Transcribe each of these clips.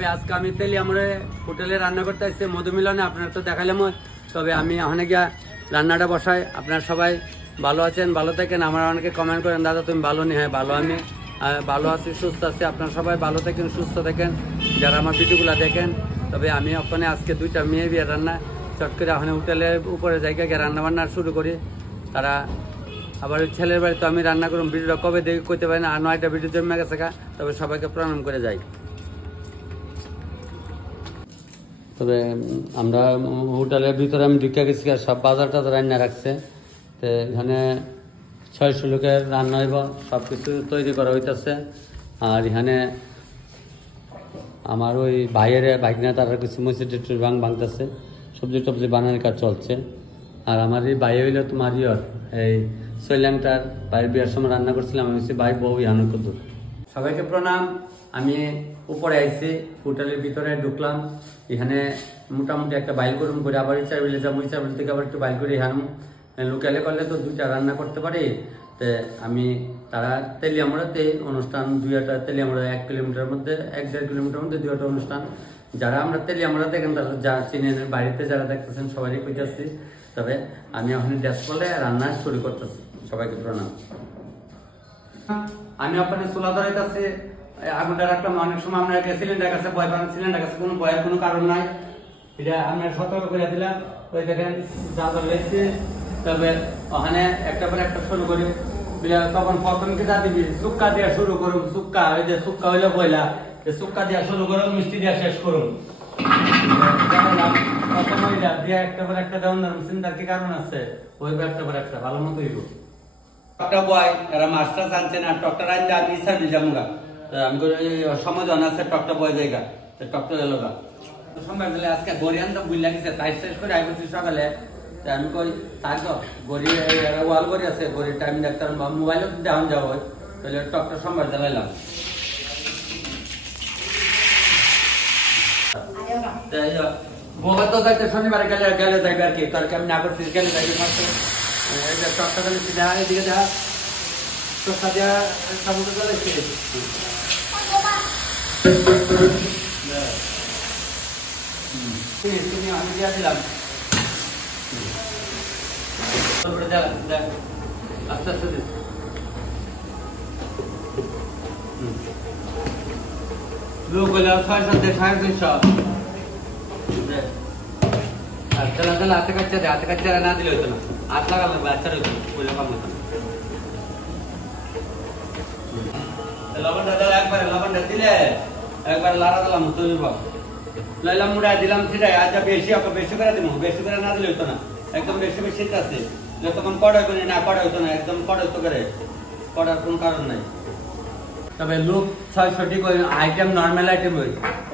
তবে আজকে আমি তেলিয়ামুড়ে হোটেলে রান্না করতে আসছি মধুমিলনে, আপনারা তো দেখালাম। তবে আমি ওখানে গিয়া রান্নাটা বসাই। আপনারা সবাই ভালো আছেন, ভালো থাকেন। আমার অনেকে কমেন্ট করেন দাদা তুমি ভালো নি। হ্যাঁ ভালো, আমি ভালো আছি, সুস্থ আছি। আপনারা সবাই ভালো থাকেন, সুস্থ থাকেন যারা আমার ভিডিওগুলো দেখেন। তবে আমি ওখানে আজকে 2টা মেয়ে বিয়ে রান্না চট করে ওখানে হোটেলের উপরে জায়গায় গিয়ে রান্না বান্না শুরু করি। তারা আবার ছেলের বাড়িতে আমি রান্না করুন, ভিডিওটা কবে দেখে করতে পারি না, আর 9টা ভিডিও জমে গেছে। তবে সবাইকে প্রণাম করে যাই। তবে আমরা হোটেলের ভিতরে আমি ঢুকে গেছি, সব বাজার টাজার রান্না রাখছে। তো এখানে 600 লোকের রান্না হইব, সব কিছু তৈরি করা হইতেছে। আর এখানে আমার ওই ভাইয়ের ভাগনা তারা কিছু মসজিদ ভাঙতেছে, সবজি টবজি বানানোর কাজ চলছে। আর আমার এই ভাই হইলো তোমার এই শৈলাংটার ভাইয়ের বিয়ার সময় রান্না করছিলাম। আমি হচ্ছে ভাই বউ ইয়ানো কদ্দুর। সবাইকে প্রণাম। আমি উপরে আইছি, হোটেলের ভিতরে ঢুকলাম। এখানে মোটামুটি একটা বাইল করুন করে আবার ইচ্ছা বিলে যাবো, ইচ্ছা বিল থেকে আবার একটু বাইল করে হারুম। লোকালে করলে তো 2টা রান্না করতে পারি। তো আমি তারা তেলিয়ামুড়াতে অনুষ্ঠান 2টা, তেলিয়ামুড়া 1 কিলোমিটার মধ্যে 1-1.5 কিলোমিটার মধ্যে 2টা অনুষ্ঠান। যারা আমরা তেলিয়ামুড়া দেখেন তারা যা চিনেন, বাড়িতে যারা দেখতেছেন সবারই কইতেছি। তবে আমি ওখানে ড্যাস করলে রান্না শুরু করতেছি। সবাইকে প্রণাম। আমি আপনাদের চুলা ধরাইতেছি, আগুনটা রাখলাম। অনেক সময় আমরা সিলিন্ডার কাছে ভয় পান, সিলিন্ডার কাছে কোনো ভয়ের কোনো কারণ নাই। এটা আমরা সতর্ক করে দিলাম। ওই দেখেন যা ধরেছে। তবে ওখানে একটা পর একটা শুরু করি। তখন প্রথম কি যা দিবি সুক্কা দিয়ে শুরু করুন। সুক্কা, ওই যে সুক্কা হইলো পয়লা, সুক্কা দিয়ে শুরু করুন, মিষ্টি দিয়ে শেষ করুন। প্রথম ওইটা দিয়ে একটা পর একটা দেওয়ান চিন্তার কি কারণ আছে, ওই একটা পর একটা ভালো মতো হইব। টকটা বয় এরা মাছটা জানছে না, টকটা রান্না আমি সার্ভিস যাবো। আমি সময় জানা আছে টকটা বয় জায়গা, টকটা এলো গা সময় দিলে আজকে গড়িয়ান তো বুঝ লাগিছে। তাই শেষ করে আইবছি সকালে। আমি কই তাই তো গড়ি ওয়াল গড়ি আছে, গড়ির টাইম দেখতাম মোবাইলও দেখান যাবো, তাহলে টকটা সময় জ্বালাইলাম। তো যাইতে শনিবারে গেলে গেলে যাইবে আর কি, তার কি আমি না করছি গেলে যাইবে। টকটা গেলে দেখা এদিকে দেখা টকটা দেওয়া সমুদ্র জ্বালাইছে। আমি দিয়া দিলাম আস্তে আস্তে লোক হইলে 600-650। হাতে কাচ্চা দেয়, হাতে কাচ্চা না দিলে হইতো না, হাত লাগালে বাচ্চার হইতো বলে কম হতো। লবণটা দিলে একবারে, লবণটা দিলে একবার লাড়া দিলাম তৈব লাইলাম, মুড়া দিলাম সেটাই। আজ বেশি বেশি করে দিব, বেশি করে না দিলে হইতো না। একদম বেশি বেশি আছে যতক্ষণ কড়াই করে না, কড়াই হইতো না, একদম কড়াই তো করে করার কোন কারণ নাই। তবে লোক 600 আইটেম, নর্মাল আইটেম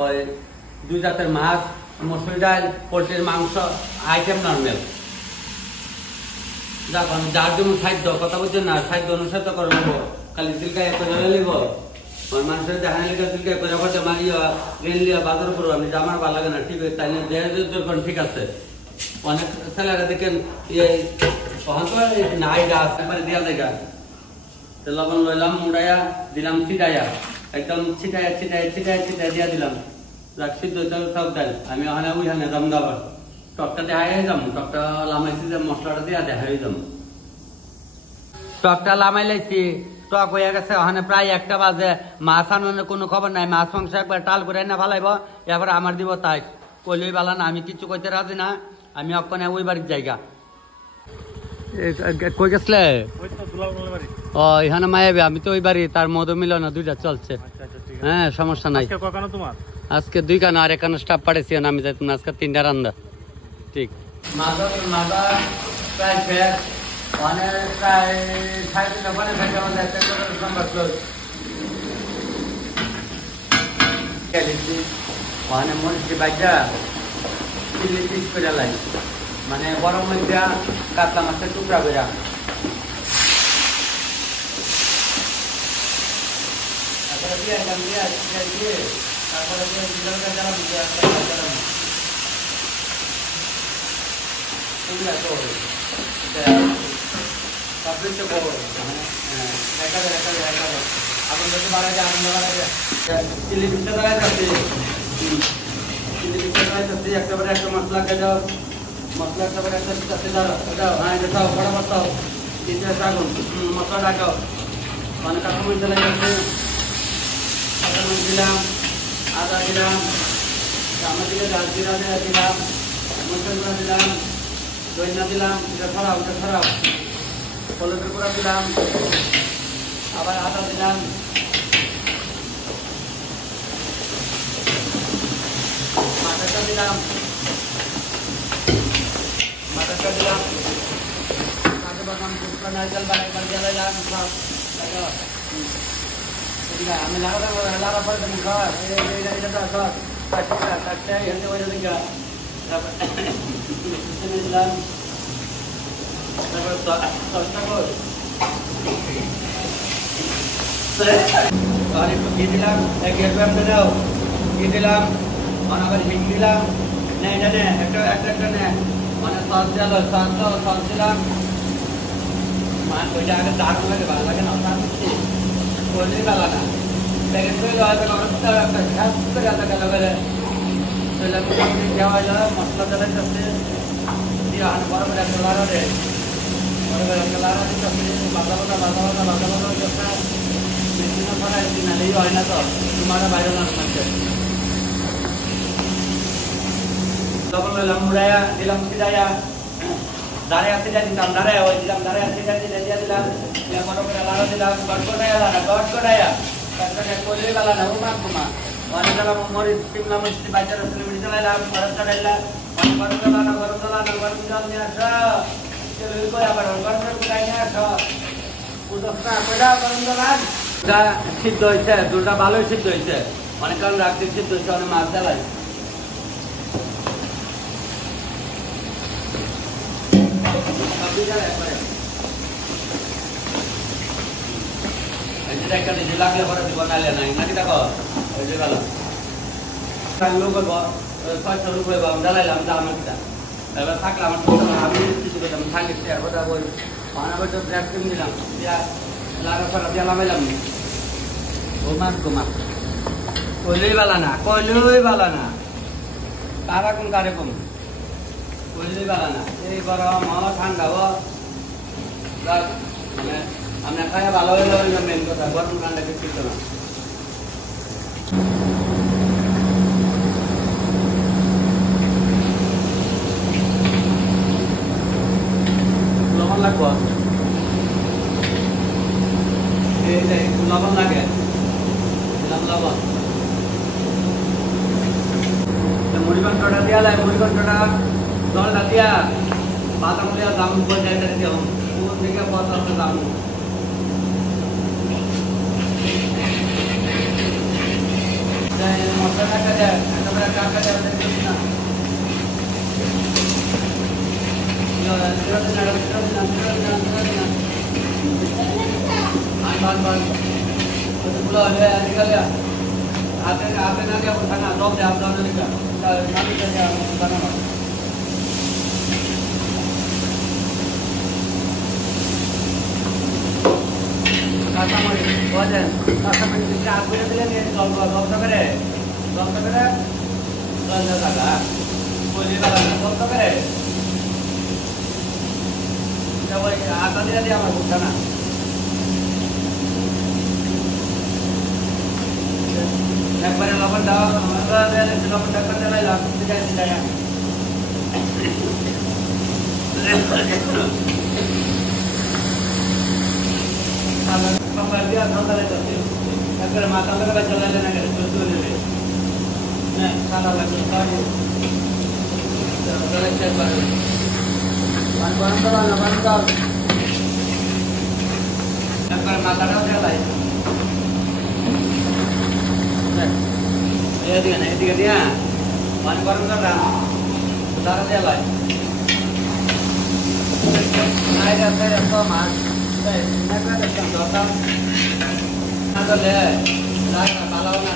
ওই 2 জাতের মাছ, মসুর ডাল, পোলট্রির মাংস আইটেম নর্মাল। যখন যার জন্য খাদ্য কথা বলছেন না, খাদ্য অনুসারে তো করবো। খালি চিলকায় একটা জ্বালা লিব মানুষের দেখা লিখে চিলকায় করে করতে মারিয়া রেল লিয়া বাজার করবো। আমি আমার ভালো লাগে না, ঠিক আছে তাই দেহের ঠিক আছে। অনেক ছেলেরা দেখেন নাই গাছ একবারে দেওয়া জায়গা। লবণ লইলাম, মুড়াইয়া দিলাম, ছিটাইয়া একদম ছিটাইয়া ছিটাইয়া ছিটাইয়া ছিটাই দিয়া দিলাম। সিদ্ধ টক ডাল আমি ওখানে ওইখানে যাম দাবার টকটা দেখাই যাম। টকটা লামাইছি যে মশলাটা দিয়া দেখাই যাম। টকটা লামাই লাইছি, টক হয়ে গেছে। ওখানে প্রায় 1টা বাজে। মাছ আনানোর কোনো খবর নাই, মাছ মাংস একবার টাল করে না ভালাইব, এবার আমার দিব তাই কইলেই ভালো না। আমি কিছু কইতে রাজি না, আমি ওখানে ওই বাড়ির জায়গা। কই গেছলে? ও এখানে মায়াবে, আমি তো ওই বাড়ি, তার মধুমিলন 2টা চলছে। হ্যাঁ সমস্যা নাই। আজকে 2 কানা আর 1 কানা স্টাফ পাঠাইছি, আমি যাই তুমি আজকে 3টা রান্দা। ঠিক মানে বড় মধ্যে কাতলা মাছের টুকরা বেড়া চিলি পিঠা দেওয়া যাচ্ছে। একটা মশলা কে দাও, মশলা একটা দাও, হ্যাঁ এটা দাও, ফটাফট দাও, তিনটে আগুন, মশলা ডাকাও, মানে কাঁচামরিচ চলে যাচ্ছে, কাঁচামরিচ দিলাম, আদা দিলাম, আমার দিকে জিরা দিলাম, মশলা দিলাম, ধনিয়া দিলাম, এটা ছড়াও, হলুদের গুঁড়া দিলাম, আবার আদা দিলাম, মাথাটা দিলাম, কাজু বাদাম, ফুটকা, নারকেল বাদাম জ্বালাইলাম সব। আমি লাড়া পরে তুমি ঘর দিলাম, আর একটু ঘি দিলাম, ঘি দিলাম, আবার হিং দিলাম, একটা নে মানে সস দিলাম, মানে ওইটা আগে দারুণ লাগে, ভালো লাগে না, করলেই ভালো না, প্যাকেট করে হয়তো একটা ঘ্যাস করে আধা গেল করে দেওয়া হয়ে যাবে, মশলা দেওয়া যাচ্ছে, দিয়ে বড় করে একটা লাড়া দেয়, বড় করে একটা লাড়া দিতে বাঁধা হয়ে যাচ্ছে, মেশিনও করা নালেই হয় না, তো তোমার বাইরে না থাকছে। তখন লইলাম মুড়াইয়া দিলাম, সিদাইয়া দাঁড়াইয়া সিদা দিতাম, দাঁড়াইয়া সিদা দিয়ে দিলাম, বড় করে লাড়া দিলাম, গট করাইয়া তারপরে করলেই বেলা না, ও মা অনেক দিলাম মরিচ, শিমলা মরিচ, বাচ্চারা মিড়ি চালাইলাম, গরম চড়াইলাম, গরম জল নিয়ে আসো, আবার গরম জল কোথায় নিয়ে আসো, গরম জল আন। সিদ্ধ হয়েছে, দুটা ভালোই সিদ্ধ হয়েছে, অনেক কারণ রাখতে সিদ্ধ হয়েছে, অনেক মাছ জ্বালাই। একটা নিজে লাগলে পরে দিব, নাইলে নাই নাকি দেখো ওই যে ভালো ছয়শো রুপয়ে জ্বালাইলাম দামটা, এবার থাকলাম আমি কিছু করলাম, থাকি শেয়ার কথা বই আবার তো ব্ল্যাক ক্রিম দিলাম, লাগা ফেরা দিয়ে লাগাইলাম, ঘুমা কইলেই বালা না, কারা কোন কারে কম কইলেই বালা না, এই গরম ঠান্ডা আপনার খায় ভালো হয়ে যাবে, মেন কথা গরম ঠান্ডা কিছু না। লবণ লাগবো, লবণ লাগে, লবণ মুড়িঘণ্টটা দিয়া লাগে, মুড়িঘণ্টটা জলটা দিয়া বাদাম দিয়া দাম যাই থেকে কত দাম মশলা টাকা দেয়, একেবারে টাকা দেয় না, হাতে না দিয়ে খানা সব দেয় আপনার বানানো। কাঁচামরিচ বোঝেন, কাঁচামরিচ আগ করে দিলে জলটা করে টাকা বলি জলটা করে আটা দিয়ে দিয়ে আমার বুঝছে না, একবারে লবণ দেওয়া লবণ টাকা দিলাম, একবারে মাথা লাগা চলাইলে না গেলে চলে হ্যাঁ সাদা লাগবে একবার মাথাটাও চালাই এদিকে না এদিকে দিয়া পানি গরম কর সারা চালাই মাছ ভালো না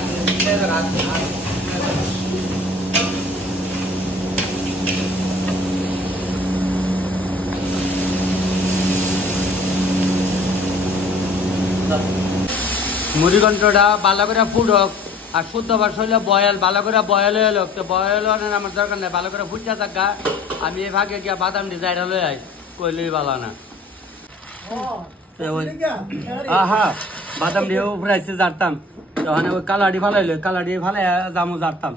মুড়িঘণ্টটা ভালো করে ফুটক, আর শুদ্ধ ভাষা হইলে বয়াল, ভালো করে বয়াল হয়ে লোক, তো বয়াল হওয়ার আমার দরকার নেই, ভালো করে ফুটটা থাকা। আমি এই ভাগে গিয়া বাদাম ডিজাইন লই আই, কইলেই ভালো না। হ্যাঁ বাদাম দিয়ে উপরে আসছে জারতাম, তখন ওই কালাডি ফালাইলো, কালাডি ফালাই জামু জারতাম।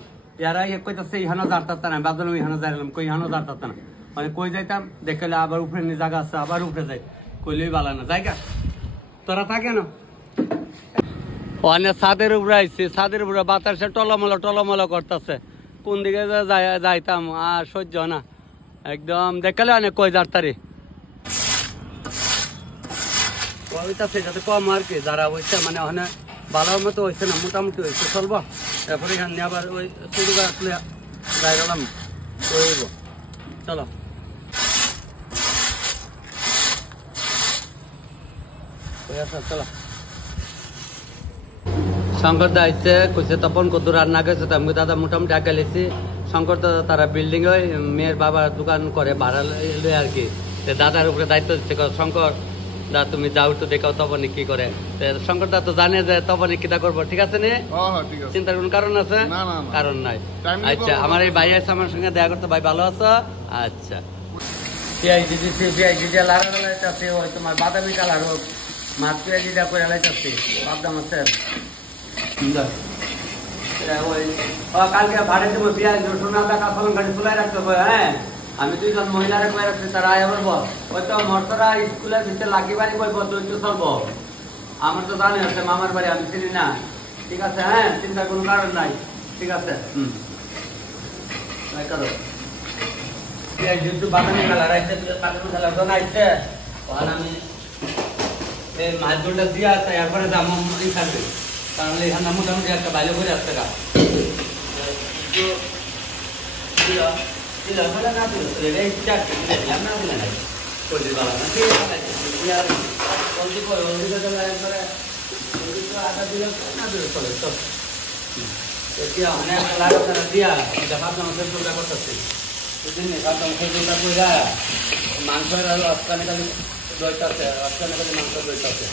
এরা কইতাছে ইহানো জারতাম না, বাদাম ইহানো যাইলাম, কই ইহানো জারতাম না, মানে কই যাইতাম দেখলে আবার উপরে নিয়ে জায়গা আছে, আবার উপরে যাই, কইলেই ভালো না। জায়গা তোরা থাকে না অনেক ছাদের উপরে আইসি, ছাদের উপরে বাতাসে টলমল করতেছে, কোন দিকে যাইতাম আর সহ্য না, একদম দেখলে অনেক কই যারতারি হইতাছে, যাতে কম আর কি যারা হইছে, মানে ওখানে ভালো মতো হয়েছে না, মোটামুটি হয়েছে, চলবো। তারপরে এখানে আবার ওই শুরু আসলে যাই গেলাম, কইব চলো। চলো শঙ্কর দা আইসে, কইছে তপন কত রান্না গেছে, আমি দাদা মোটামুটি আগে লেছি। শঙ্কর দাদা তারা বিল্ডিং ওই মেয়ের বাবার দোকান করে ভাড়া লই আর কি, দাদার উপরে দায়িত্ব দিচ্ছে, শঙ্কর দা তুমি যাও একটু দেখাও তপনি কি করে। শঙ্কর দা তো জানে যে তপনি কিটা করবো, ঠিক আছে নে, চিন্তার কোন কারণ আছে? কারণ নাই। আচ্ছা আমার এই ভাই আছে আমার সঙ্গে দেখা করতে, ভাই ভালো আছো? আচ্ছা পিআইডি দিচ্ছি, পিআইডি দিয়ে লাগানো লাইতেছে, ওই তোমার বাদামি কালার হোক, মাছ পিআইডিটা করে লাইতেছি, বাদাম আছে কালকে ভাড়ে দেবো, পেঁয়াজ রসুন আদা কাঁচা লঙ্কা চুলাই রাখতে হবে। হ্যাঁ আমি দুইজন মহিলারা কয়ে রাখছি, তারা আয় বলবো, ওই তো মর্তরা স্কুলের ভিতরে লাকি বাড়ি বলবো, তুই তো চলবো, আমার তো জানি আছে মামার বাড়ি, আমি চিনি না, ঠিক আছে? হ্যাঁ চিন্তার কোনো কারণ নাই, ঠিক আছে। করো পেঁয়াজ যেহেতু বাদামি কালার আইছে, বাদামি কালার জন আইছে, আমি এই মাছ দুটা দিয়ে আছে, এরপরে দাম থাকবে, কারণ এখানে মোটামুটি একটা বাইরে করে আসতে গা মাংসের আরো অস্কানি কালি দইটাছে, অস্কানি কালি মাংস দইটাছে,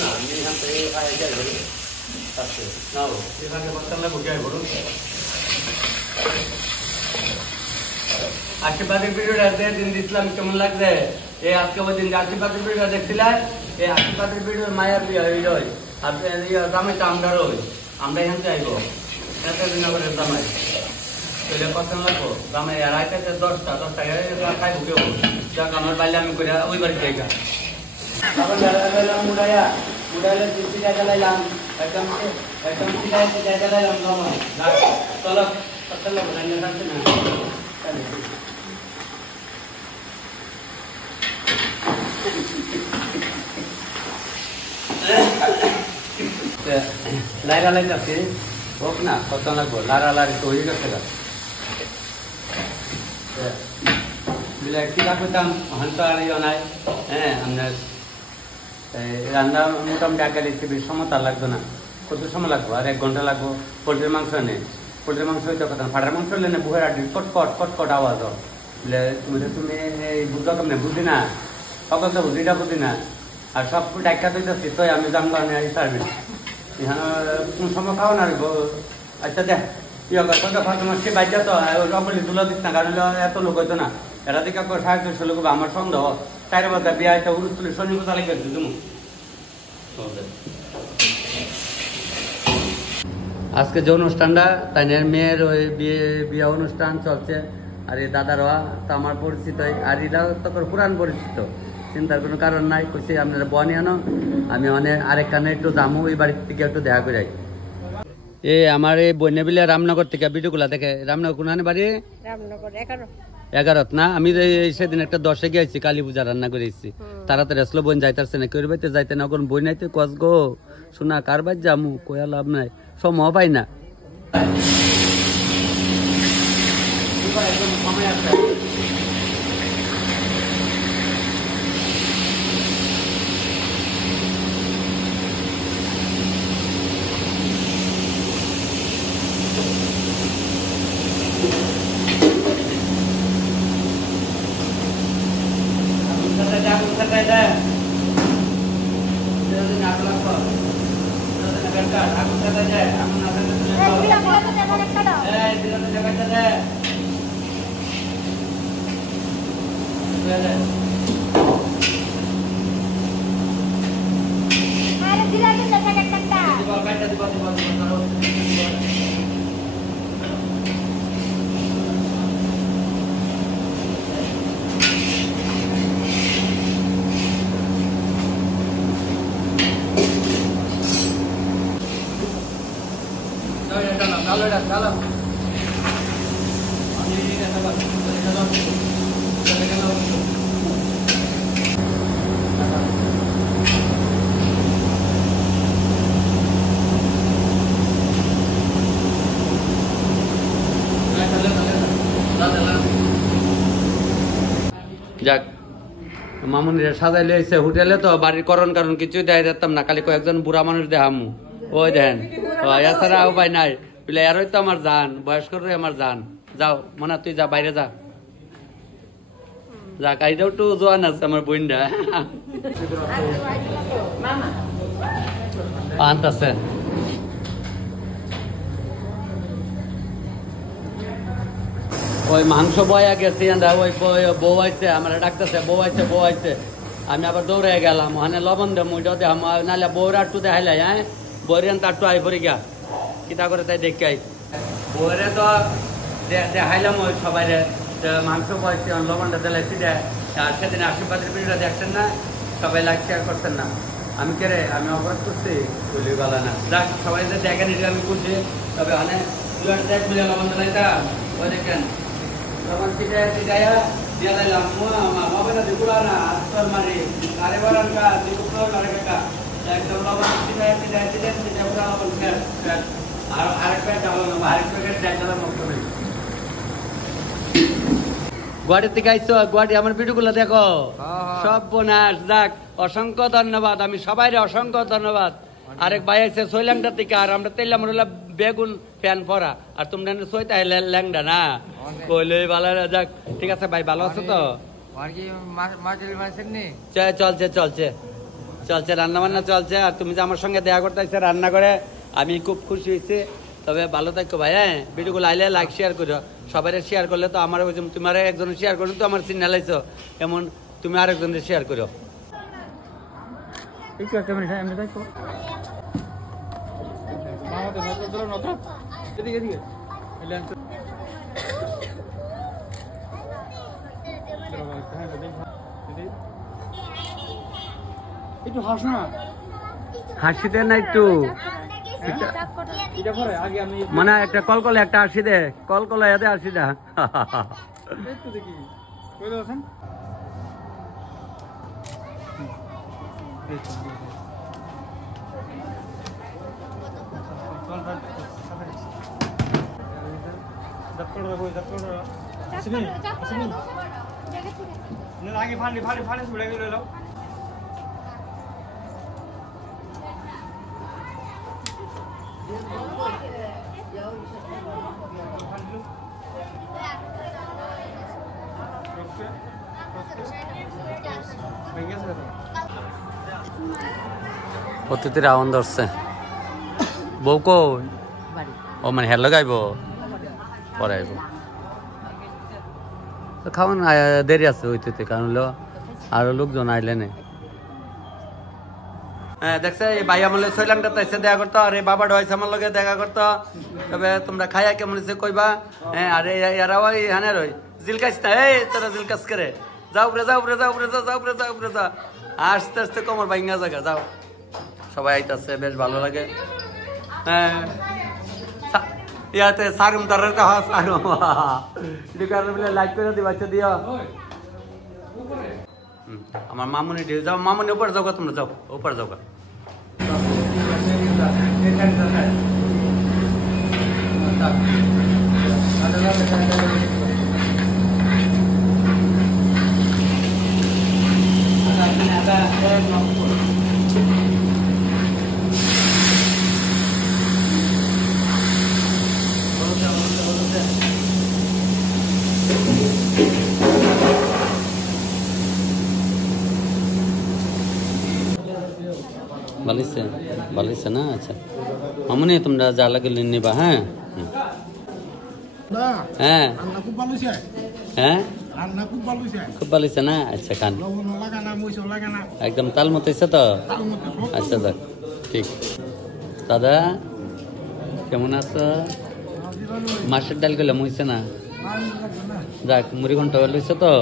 না আমি এখান থেকে খাই যাই ধরি নাও এখানে বর্তমানে বুঝাই বলুন। আশীর্বাদের ভিডিওটা দিন দিচ্ছিলাম, কেমন লাগছে? এই আজকে ওই দিন আশীর্বাদের ভিডিও দেখছিলাম, এই আশীর্বাদের ভিডিওর মায়ার বিয়ে হইল, আর জামাইটা আমরা রই, আমরা এখান থেকে আইব এতদিন করে জামাই তাহলে কত লাগবো, জামাই আড়াইটা 10টা খাই ঢুকে যাক আমার বাইলে আমি করে ওই বাড়ি জায়গা মুড়াইয়া মুড়াইলে 2 টাকা লাইলাম, একদম জায়গা লাইলাম, চলো লাইরা লাইতে হোক না, কত লাগবো, লারা লারি তো হয়ে গেছে কি রাখতাম হন তো আর নাই। হ্যাঁ আপনার রান্না মোটামুটি আগে লিখতে বেশি সময় তার লাগতো না, কত সময় লাগবো, আর 1 ঘন্টা লাগবো। পোলট্রির মাংস নেই, পোলট্রির মাংস হইতে কথা, ফাটার মাংস হলে না বুহের আড্ডি কটকট আওয়াজ বলে, তুমি বুঝো কেমনে বুঝি না, সকল তো বুঝিটা বুঝি না, আর সব ডাক্কা দিতেছি তো আমি জানবো না এই সার্ভিস এখানে কোন সময় খাও না। আচ্ছা দেখ ইয়ে তোমার সে বাইটা তো অকলি তুলে দিস না, কারণ এত লোক হইতো না, এরা দিকে 450 লোক, আমার সন্দেহ 4 বাজে বিয়ে হইতে উরুস্তুলি শনিবার চালাই গেছি তুমি। আজকে যে অনুষ্ঠানটা তাই মেয়ের ওই বিয়ে অনুষ্ঠান চলছে, আর এই দাদারা তো আমার পরিচিত, আর এরা তো পুরান পরিচিত, চিন্তার কোনো কারণ নাই। কইছি আপনারা বনি আনো, আমি মানে আরেকখানে একটু যাবো, ওই বাড়ির থেকে একটু দেখা করে। এই আমার এই বন্যাবিলে রামনগর থেকে ভিডিওগুলা দেখে, রামনগর কোনখানে বাড়ি? রামনগর 11 না। আমি সেদিন একটা 10-এ গিয়েছি, কালী পূজা রান্না করে এসেছি, তাড়াতাড়ি আসলো, বোন যাইতেছে না, কেউ বাড়িতে যাইতে না, কোন বই নাইতে কস গো শোনা কার বাড়ি যামু, কয়া লাভ নাই, সময় পাই না। সময় আছে যাক মামুনিরা সাজাই লইছে হোটেলে তো বাড়ির করণ কারণ কিছুই দেয় যেতাম না, খালি কয়েকজন বুড়া মানুষ দেখামু ওই দেন এছাড়া উপায় নাই বলে এরই তো আমার জান, বয়স্করাই আমার জান। যাও মনে তুই যা, বাইরে যা, যা কাইটাও একটু জোয়ান আছে আমার বোনটা আনতাছে। ওই মাংস বয়া গেছি ওই বউ আইছে, আমার ডাকতেছে বউ আইছে বউ আইছে। আমি আবার দৌড়ে গেলাম, ওখানে লবণ দে মুইটাও দে, নাহলে বউরা একটু দেখাইলে হ্যাঁ বইরেন তার একটু আই পড়ি গা কিতা করে তাই দেখে আই বইরে তো দেখাইলাম ওই সবাই মাংস বয়সে লবণটা দিলাইছি দে। আর সেদিন আশীর্বাদের ভিডিওটা দেখছেন না, সবাই লাইক শেয়ার করছেন না। আমি কে রে আমি অপরাধ করছি বলি বলা না, যাক সবাই যে দেখেন এটা আমি করছি। তবে অনেক দেখ মিলে লবণ দিলাইতা ওই দেখেন লবণ চিটাইয়া দিয়ে দিলাম হবে না দিগুলা না আস্তর মারি আরে বারাঙ্কা দিগুলো মারে কাকা একদম লবণ চিটাইয়া চিটাইয়া চিটাইয়া চিটাইয়া পুরা লবণ খেয়ে আর আরেক প্যাকেট ডালাম, আরেক প্যাকেট ডালাম মুক্ত নেই। গুয়াহাটি থেকে আইসো, গুয়াহাটি আমার ভিডিওগুলো দেখো সব বোনাস। যাক অসংখ্য ধন্যবাদ, আমি সবাই অসংখ্য ধন্যবাদ। আরেক ভাই আছে সৈল্যাংটা থেকে, আর আমরা তেলাম বেগুন প্যান পরা, আর তোমরা সইতা ল্যাংডা না কইলে ভালো। যাক ঠিক আছে ভাই, ভালো আছো তো? চলছে চলছে চলছে, রান্না বান্না চলছে। আর তুমি যে আমার সঙ্গে দেখা করতে আসছো রান্না করে, আমি খুব খুশি হয়েছি। তবে ভালো থাকো ভাই, হ্যাঁ ভিডিওগুলো আইলে লাইক শেয়ার করো, সবাই শেয়ার করলে তো আমার তোমার একজন শেয়ার করো তো আমার চিন্তা লাইছো, এমন তুমি আরেকজনের শেয়ার করো। একটু হাস না, হাসি দে না একটু, মানে একটা কলকলে একটা হাসি দে, কলকলে এতে হাসি দা। দেখি আগে ফালি ফালি ফালি ছুড়ে গেল। অতিথির আওয়াজ ধরছে, বউ কই? ও মানে হের লাগাইব পরে আইব, খাওয়ান দেরি আছে হইতে, কারণ হলো আরো লোকজন আইলে নেই। হ্যাঁ দেখছে এই ভাই আমার সৈলাংটা তাইছে দেখা করতো, আর এই বাবাটা হয়েছে আমার লগে দেখা করতো। তবে তোমরা খাইয়া কেমন হয়েছে কইবা। হ্যাঁ আর এরা ওই হানের ওই জিলকাস না, এই তোরা জিলকাস করে যাও উপরে যাও উপরে যাও উপরে যাও যাও উপরে যাও উপরে যাও, আস্তে আস্তে কোমর ভাঙ্গা জায়গা যাও। সবাই আইতাছে, বেশ ভালো লাগে। হ্যাঁ ইয়াতে সারুম তারের কা সারুম লাইক করে দিবা, আচ্ছা দিও। আমার মামুনি যাও, মামুনি উপরে যাও, তোমরা যাও উপরে যাও। ভালো ভালো হয়েছে না? আচ্ছা মামুনি তোমরা যা লাগে নিবা। হ্যাঁ হ্যাঁ খুব ভালো হয়েছে হ্যাঁ রান্না খুব ভালো হয়েছে খুব ভালো হয়েছে না? আচ্ছা খান, লবণ লাগানা মরিচ লাগানা একদম তাল মতো হয়েছে তো? তার মতো সব আচ্ছা দেখ ঠিক। দাদা কেমন আছো? মাছের ডাল গেলাম হয়েছে না? যাক মুড়ি ঘন্টা লইছে তো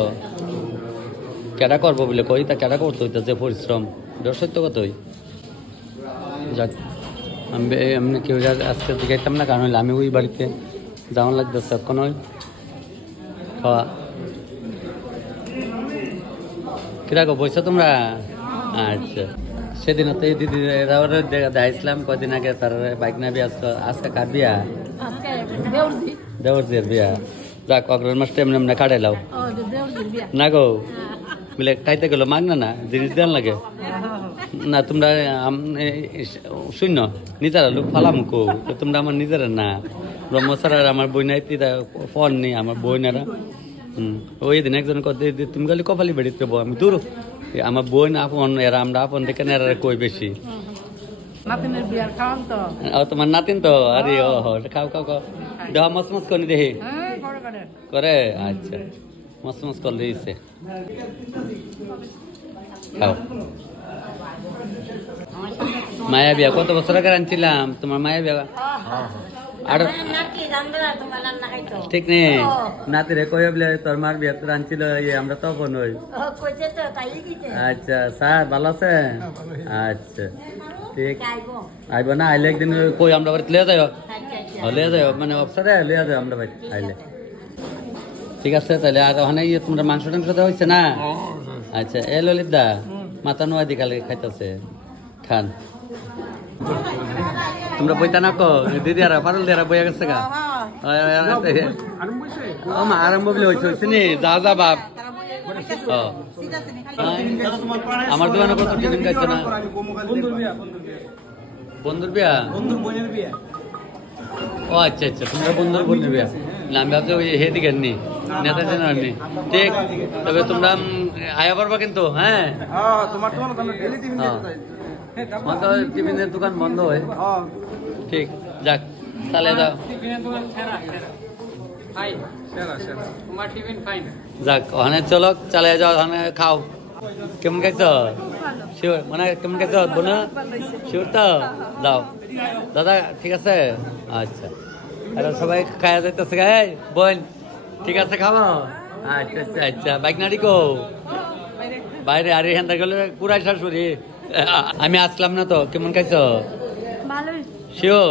কেডা করবো বলে কই তা কেডা করতো হইতো যে পরিশ্রম সত্য কতই। যাক আমি কেউ আজকে জিগাইতাম না, কারণ হইলে আমি ওই বাড়িতে যাওয়ার লাগতেছে এখন ওই খাওয়া। কিরা গো বইছো তোমরা? আচ্ছা সেদিন তো এই দিদি দেখাইছিলাম কদিন আগে, তার বাইক না বিয়া আজকে কার বিয়া? দেওরজির বিয়া। যাক অগ্রের মাসটা এমনি এমনি কাটাইলাও না গো বলে খাইতে গেলো মাগনা না জিনিস দেন লাগে না তোমরা শূন্য নিজেরা লোক ফালাম কো তোমরা আমার নিজেরা না ব্রহ্মচার আমার বই নাই ফোন নেই আমার বইনারা। ওই দিন একজন তুমি খালি কপালি বেড়িতে বো আমি দূর আমার বই না আপন এরা আমরা আপন দেখে এরা কই বেশি তোমার নাতিন তো আরে ও খাও খাও খাও দেওয়া মস মস করে দেখি করে। আচ্ছা মস মস করে দিয়েছে খাও। মায়া বিয়া কত বছর আগে আনছিলাম তোমার মায়া বিয়া আর ঠিক নেই নাতিরে কই বলে তোর মার বিয়া তো আনছিল আমরা তখন ওই। আচ্ছা স্যার ভালো আছে? আচ্ছা ঠিক আইব না আইলে একদিন কই আমরা বাড়িতে লিয়ে যাই লিয়ে যাই মানে অবসরে লিয়ে যাই আমরা বাড়ি আইলে। ঠিক আছে তাহলে আর ওখানে তোমরা মাংস টাংস দেওয়া হয়েছে না? আচ্ছা এ ললিত দা মাথা নোয়া দিকালে খাইতেছে খান। তোমরা বইতা না কো দিদি আর পারল দেরা বইয়া গেছে গা ও মা আরম্ভ বলে হয়েছে নি যা যা বাপ। আমার দোকানে কত টিফিন খাইছে না? বন্ধুর বিয়া? ও আচ্ছা আচ্ছা তোমরা বন্ধুর বোনের বিয়া না? আমি ভাবছি ওই হেদিকে নি নেতা জেনার নি। ঠিক তবে তোমরা আয়া পারবা কিন্তু। হ্যাঁ টিফিনের দোকান বন্ধ হয়। ঠিক যাক তাহলে যাও যাক ওখানে চলো চালে যাও ওখানে খাও। কেমন খাইছ? শিওর মানে কেমন খাইছ বোনা? শিওর তো যাও দাদা ঠিক আছে। আচ্ছা এরা সবাই খাওয়া যাইতেছে গায়ে বোন ঠিক আছে খাবো। আচ্ছা আচ্ছা আচ্ছা বাইক নাড়ি কো বাইরে আরে হ্যাঁ গেলে পুরাই শাশুড়ি আমি আসলাম না তো। কেমন খাইছ? শিওর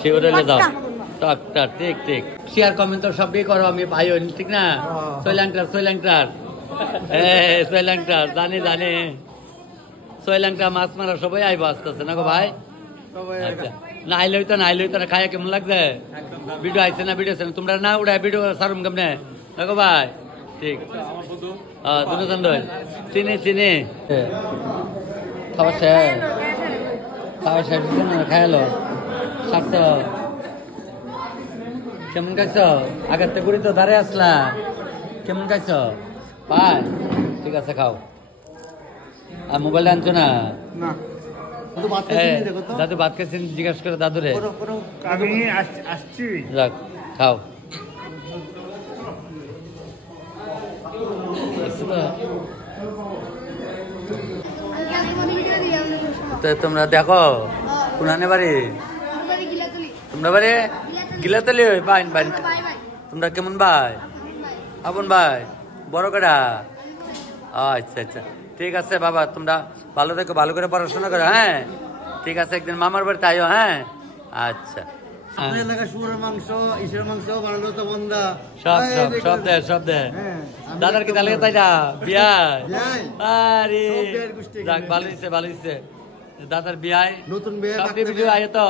শিওর হলে যাও টকটা ঠিক ঠিক শেয়ার কমেন্ট তো সবই করো আমি ভাই ঠিক না? সোয়লাংটার সোয়লাংটার জানি জানি সোয়লাংটা মাছ মারা সবাই আইব আসতেছে না গো ভাই? আচ্ছা না আইলে হইতো না আইলে হইতো না খাইয়া কেমন লাগছে? ভিডিও আইছে না ভিডিও তোমরা না উড়াই ভিডিও সারুম কেমনে দেখো ভাই? ঠিক দুজন চিনি চিনি খাবার শেষ খাবার শেষ খাইলো স্বার্থ কেমন খাইছ? আগের তো গুড়ি তো দাঁড়িয়ে আসলা কেমন খাইছ? পাই ঠিক আছে খাও। আর মোবাইল আনছো না? দাদু ভাত খাইছি জিজ্ঞাসা করে দাদুরে যাক খাও। তোমরা দেখো কোনানে বাড়ি? তোমরা বাড়ি গিলাতলি বাইন বাইন। তোমরা কেমন ভাই? আপন ভাই বড় কাটা? আচ্ছা আচ্ছা ঠিক আছে বাবা তোমরা ভালো থেকো ভালো করে পড়াশোনা করো। হ্যাঁ ঠিক আছে একদিন মামার বাড়িতে আইও। হ্যাঁ আচ্ছা সব দে দাদার কি তাহলে তাই না বিয়া? আরে যাক ভালো হয়েছে ভালো হয়েছে দাদার বিয়ায় নতুন ভিডিও আয় তো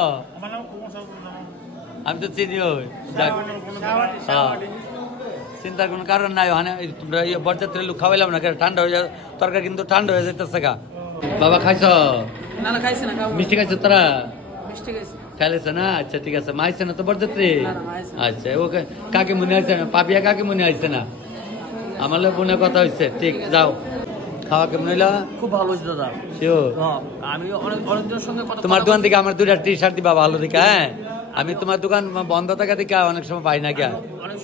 আমি তো চিনি ওই যাক চিন্তার কোনো কারণ নাই। ওখানে তোমরা বরযাত্রীর লোক খাওয়াইলাম না ঠান্ডা হয়ে যায় তরকারি কিন্তু ঠান্ডা হয়ে যেতেছে গা। বাবা খাইছ? মিষ্টি খাইছ তোরা? খাইলেছে না? আচ্ছা ঠিক আছে মা আইছে না তো বরযাত্রী? আচ্ছা ওকে কাকে মনে হয়েছে না? পাপিয়া কাকে মনে হয়েছে না? আমার বোনের কথা হয়েছে ঠিক যাও খাওয়া কেমন হইলো? খুব ভালো হয়েছে দাদা। শিওর? হ্যাঁ, আমি অনেকজনের সঙ্গে কথা তোমার দোকান থেকে আমার 2টা টি-শার্ট দিবা ভালো দেখে, হ্যাঁ? আমি তোমার দোকান বন্ধ থাকা দেখে অনেক সময় পাই না কে। অনেক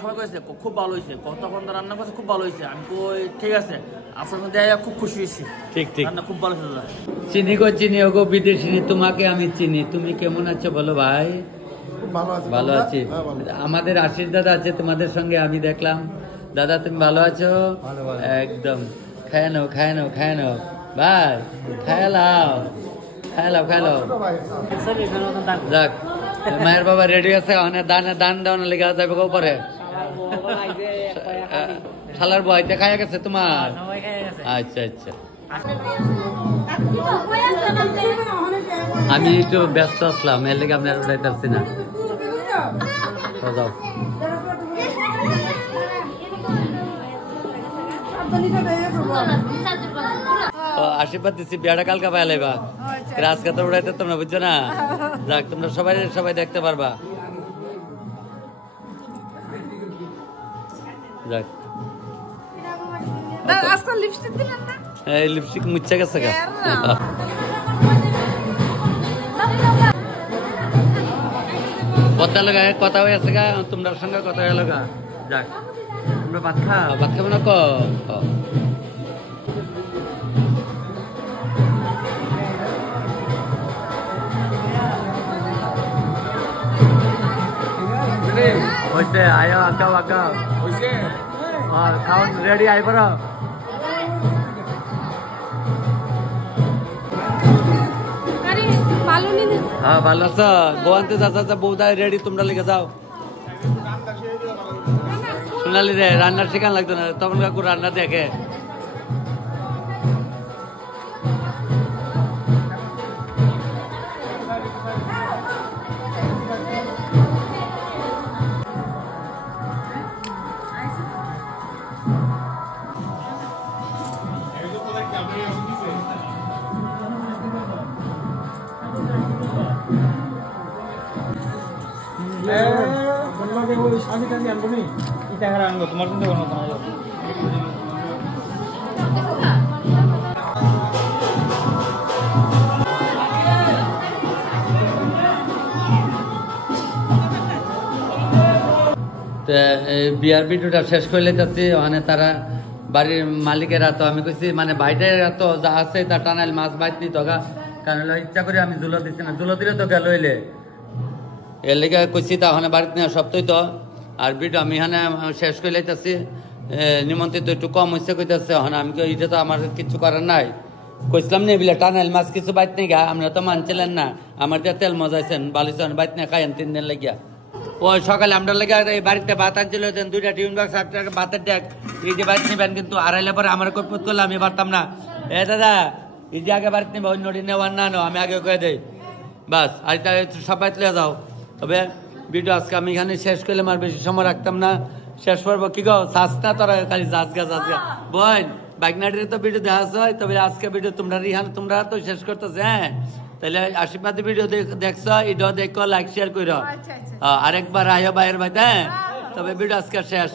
সবাই কয়েছে খুব ভালো হয়েছে, তখন রান্না করছে খুব ভালো হয়েছে। আমি কই ঠিক আছে, আপনার মধ্যে খুব খুশি হয়েছি। ঠিক ঠিক, রান্না খুব ভালো হয়েছে দাদা। চিনি গো চিনি, ওগো বিদেশিনী, তোমাকে আমি চিনি। তুমি কেমন আছো বলো ভাই? ভালো আছি। আমাদের আশিস দাদা আছে তোমাদের সঙ্গে, আমি দেখলাম। দাদা তুমি ভালো আছো? একদম। খায় নাও খায় নাও খায় নাও ভাই, খায় লাও খায় লাও খায় লাও। যাক, মায়ের বাবা রেডি আছে, দান দেওয়ার লেগে যাবে উপরে। শালার বয়তে খাইয়া গেছে তোমার? আচ্ছা আচ্ছা, আমি একটু ব্যস্ত আসলাম, এর লেগে আপনার উঠাইতেছি না। যাও, আশীর্বাদ দিচ্ছি, বিয়াটা কালকা পাই লাইবা, আজকে তো উড়াইতে তোমরা বুঝছো না। যাক, তোমরা সবাই দেখতে পারবা। যাক, এই লিপস্টিক মুচ্ছে গেছে গা। কথা হয়ে আছে গা, তোমরা সঙ্গে কথা হয়ে গা। যাক, তোমরা ভাত খাবো না? হইছে, আয়ো আঁকাও আঁকাও হইছে, খাওয়ান রেডি, আই পড়ো। হ্যাঁ ভালো আছো? বউতে যা বউদা রেডি, তোমরা লেগে যাও। সোনালি রে, রান্নার শেখান লাগতো না, তখন কাকু রান্না দেখে। তোমার চিন্তা করো না। বিয়ার ভিডিওটা শেষ করলে যাচ্ছি, মানে তারা বাড়ির মালিকেরা তো, আমি কইছি মানে ভাইটার তো যা আছে তা টানাইল মাছ বাইত নিত গা, কারণ ইচ্ছা করে আমি জুলো দিচ্ছি না, জুলো দিলে তো গেল হইলে এর লেগে কইছি তা ওখানে বাড়িতে নেওয়া সপ্তাহ তো। আর ভিডিও আমি এখানে শেষ করে লাইতেছি, নিমন্ত্রিত একটু কম হচ্ছে কইতেছে, ওখানে আমি এটা তো আমার কিছু করার নাই। কইছিলাম না বিলে টানাইল মাছ কিছু বাইত নেই গা, আপনারা তো মানছিলেন না। আমার দিয়ে তেল মজাইছেন, বালিছেন, বাইত নিয়ে খাইয়েন 3 দিন লাগিয়া। ওই সকালে আমরা লেগে বাড়িতে ভাত আনছিল, 2টা টিফিন বক্স, 8 টাকা ভাতের ডেক, এই যে বাইত নিবেন, কিন্তু আড়াইলে পরে আমার কৈফত করলে আমি পারতাম না। দাদা এই যে আগে বাড়িতে নিবে, অন্য দিন নেওয়ার না, আমি আগে কয়ে দেই বাস। আর সব বাইত লিয়ে যাও। তবে ভিডিও আজকে আমি এখানে শেষ করলাম, আর বেশি সময় রাখতাম না, শেষ করবো। কি গো সাজটা তোরা খালি জাজগা বোন বাইকনাটির তো ভিডিও দেখা হয়। তবে আজকে ভিডিও তোমরা রিহান তোমরা তো শেষ করতেছে, হ্যাঁ? তাহলে আশীর্বাদ ভিডিও দেখছো, এটাও দেখো, লাইক শেয়ার করো। আরেকবার আয়ো বাইরের ভাই, হ্যাঁ? তবে ভিডিও আজকে শেষ।